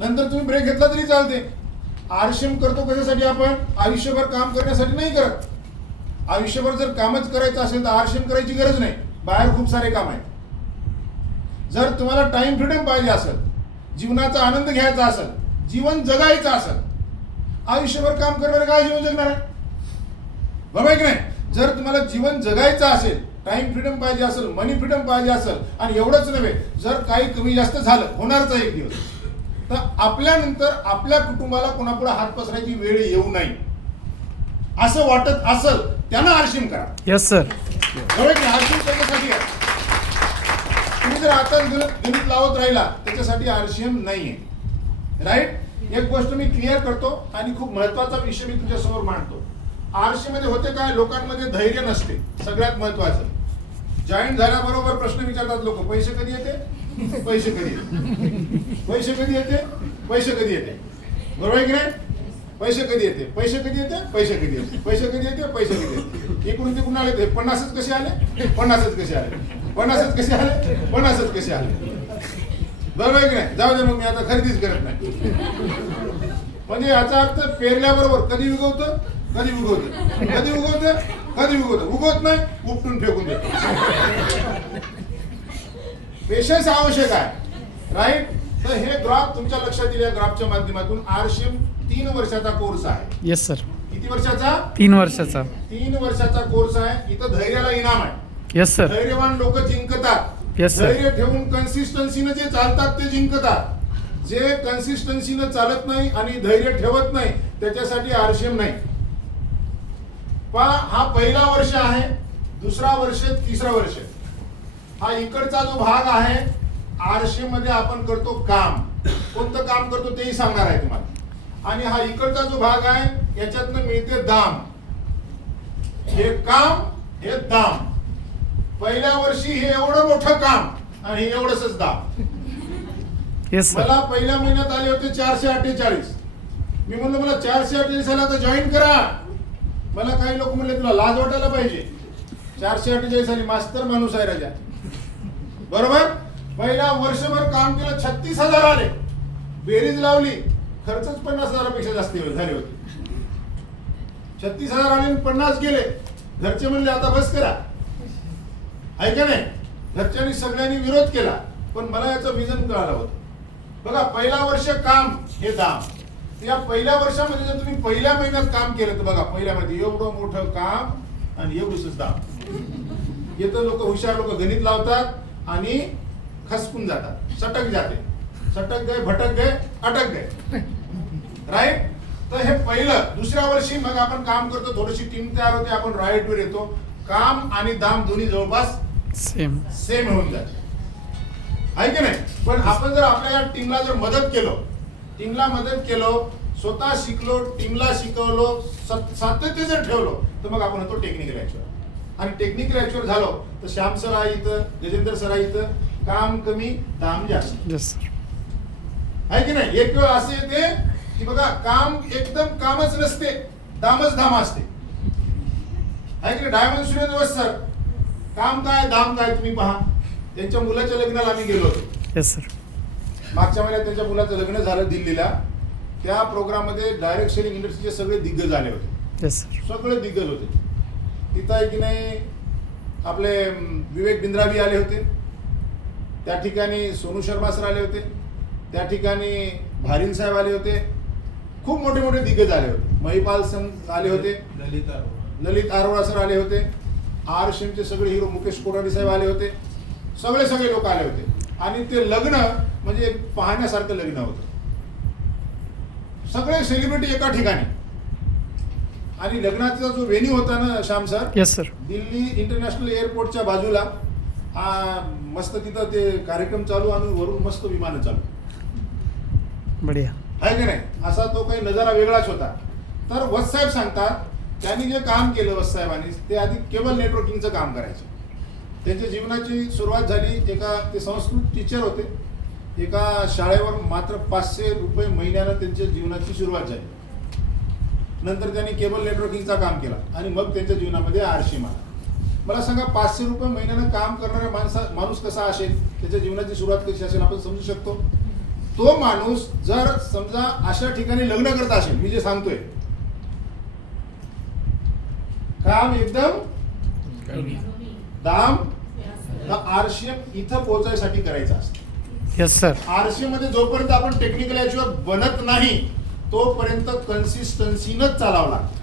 नंतर तुम्ही ब्रेक घेतला तरी चालते. आरशेम करतो कशासाठी आपण? आयुष्यभर काम करण्यासाठी नाही करत. आयुष्यभर जर कामच करायचं असेल तर आरशेम करायची गरज नाही. बाहेर खूप सारे काम आहेत. जर तुम्हाला टाइम फ्रीडम पाहिजे असेल, जीवनाचा आनंद घ्यायचा असेल, जीवन जगायचं असेल, आयुष्यभर काम करणारे काय जीवन जगणार आहे? बरोबर की नाही? जर तुम्हाला जीवन जगायचं असेल, टाइम फ्रीडम पाहिजे असेल, मनी फ्रीडम पाहिजे असेल, आणि एवढंच नव्हे, जर काही कमी जास्त झालं, होणारच आहे एक दिवस, तर आपल्यानंतर आपल्या कुटुंबाला कोणापुढे हात पसरायची वेळ येऊ नये असं वाटत असेल त्यांना आरशेम करा. Yes sir. बरोबर की? आरशेम त्याच्यासाठी आहे. तुम्ही जर आता गणित लावत राहिला त्याच्यासाठी आरशेम नाहीये. राईट? एक गोष्ट मी क्लिअर करतो आणि खूप महत्वाचा विषय मी तुमच्या समोर मांडतो. आरशे मध्ये होते काय? लोकांमध्ये धैर्य नसते. सगळ्यात महत्वाचं, जॉईन झाल्याबरोबर प्रश्न विचारतात लोक, पैसे कधी येते? पैसे कधी येते? पैसे कधी येते? पैसे कधी येते? बरोबर आहे की नाही? पैसे कधी येते? पैसे कधी येते? पैसे कधी येते? पैसे कधी येते? पैसे कधी येते? इकडून तिकडून आले ते 50च कसे आले? 50च कसे आले? 50च कसे आले? 50च कसे आले? बरोबर आहे की नाही? जाऊ दे, मग मी आता खरेदीच करत नाही. म्हणजे याचा अर्थ पेरल्याबरोबर कधी उगवतं? कधी उगवतं? कधी उगवतं? कधी उगवतं? उगवत नाही, उपटून फेकून देतो. पेशन्स आवश्यक आहे. राईट? तर हे ग्राफ तुमच्या लक्षात येईल. या ग्राफच्या माध्यमातून आरशेम 3 वर्षाचा कोर्स आहे. Yes sir. किती वर्षाचा? 3 वर्षाचा. 3 वर्षाचा कोर्स आहे. इथं धैर्याला इनाम आहे. Yes sir. धैर्यवान लोक जिंकतात. Yes, sir. धैर्य ठेवून कन्सिस्टन्सीने जे चालतात ते जिंकतात. जे कन्सिस्टन्सीने चालत नाही आणि धैर्य ठेवत नाही त्याच्यासाठी आरशेम नाही. पहा, हा पहिला वर्ष आहे, दुसरा वर्ष, तिसरा वर्ष. हा इकडचा जो भाग आहे आरशेम मध्ये आपण करतो काम. कोणतं काम करतो तेही सांगणार आहे तुम्हाला. आणि हा इकडचा जो भाग आहे याच्यातनं मिळते दाम. हे काम, हे दाम. पहिल्या वर्षी हे एवढं मोठं काम आणि हे एवढंच दाम. Yes sir. मला पहिल्या महिन्यात आले होते 448. मी म्हणलो मला 448 आला तर जॉईन करा. मला काही लोक म्हणले तुला लाज वाटायला पाहिजे, 448 आली, मास्तर माणूस आहे राजा. बरोबर? पहिल्या वर्षभर काम केलं, 36,000 आले. बेरीज लावली, खर्चच 50,000पेक्षा जास्त झाले होते. 36,000 आले, 50 गेले. घरचे म्हणले आता बस करा. आहे का नाही? घरच्यांनी सगळ्यांनी विरोध केला, पण मला याचं विजन कळालं होतं. बघा, पहिला वर्ष काम हे दाम. या पहिल्या वर्षामध्ये जर तुम्ही पहिल्या महिन्यात काम केलं तर बघा, पहिल्या महिन्यात एवढं मोठं काम आणि एवढंच दाम. येतं लोक, हुशार लोक गणित लावतात आणि खसकून जातात, सटक जाते. सटक गए, भटक गए, अटक गए. राईट? तर हे पहिलं. दुसऱ्या वर्षी मग आपण काम करतो, थोडीशी टीम तयार होते, आपण राईट वर येतो. काम आणि दाम दोन्ही जवळपास सेम होऊन जाते. आहे की नाही? पण आपण जर आपल्या या टीमला जर टीमला मदत केलो, स्वतः शिकलो, टीमला शिकवलो, सातत्य जर ठेवलो, तर मग आपण होतो टेक्निकल ऍक्च्युअर. आणि टेक्निकल ऍक्च्युअर झालो तर श्याम सर आहे इथं, गजेंद्र सर आहे इथं. काम कमी, दाम जास्त. Yes sir. आहे की नाही? एक वेळ असे येते की बघा, काम एकदम कामच नसते, दामच धाम असते. आहे की नाही? डायमंड सूर्यवंशी सर, काम काय दाम काय तुम्ही पहा. त्यांच्या मुलाच्या लग्नाला आम्ही गेलो होतो. Yes sir. मागच्या महिन्यात त्यांच्या मुलाचं लग्न झालं दिल्लीला. त्या प्रोग्राम मध्ये डायरेक्ट सेलिंग इंडस्ट्रीचे सगळे दिग्गज आले होते. Yes sir. सगळे दिग्गज होते. तिथं आहे की नाही, आपले विवेक बिंद्रावी आले होते. त्या ठिकाणी सोनू शर्मा सर आले होते. त्या ठिकाणी भारीन साहेब आले होते. खूप मोठे मोठे दिग्गज आले होते. महिपाल संघ आले होते. ललित अरोरा सर आले होते. आरशेमचे सगळे हिरो मुकेश कोठारी साहेब आले होते. सगळे लोक आले होते. आणि ते लग्न म्हणजे एक पाहण्यासारखं लग्न होतं. सगळे सेलिब्रिटी एका ठिकाणी. आणि लग्नाचा जो व्हेन्यू होता ना Shyam sir, yes sir, Delhi international एअरपोर्टच्या बाजूला. मस्त तिथं ते कार्यक्रम चालू आणि वरून मस्त विमानं चालू. बढिया. आहे की नाही? असा तो काही नजारा वेगळाच होता. तर वत्ससाहेब सांगतात, त्यांनी जे काम केलं वत्ससाहेबांनी, ते आधी केबल नेटवर्किंगचं काम करायचे. त्यांच्या जीवनाची सुरुवात झाली, ते संस्कृत टीचर होते. एका शाळेवर मात्र 500 रुपये महिन्यानं त्यांच्या जीवनाची सुरुवात झाली. नंतर त्यांनी केबल नेटवर्किंगचा काम केला आणि मग त्यांच्या जीवनामध्ये आरशेम आला. मला सांगा, 500 रुपये महिन्यानं काम करणाऱ्या माणूस कसा असेल, त्याच्या जीवनाची सुरुवात कशी असेल आपण समजू शकतो. तो माणूस जर समजा अशा ठिकाणी लग्न करत असेल, मी जे सांगतोय, काम एकदम दाम आरसीएम इथं पोहोचायसाठी करायचं असतं. Yes sir. आरसीएम मध्ये जोपर्यंत आपण टेक्निकल याच्यावर बनत नाही तोपर्यंत कन्सिस्टन्सीनच चालावं लागतं.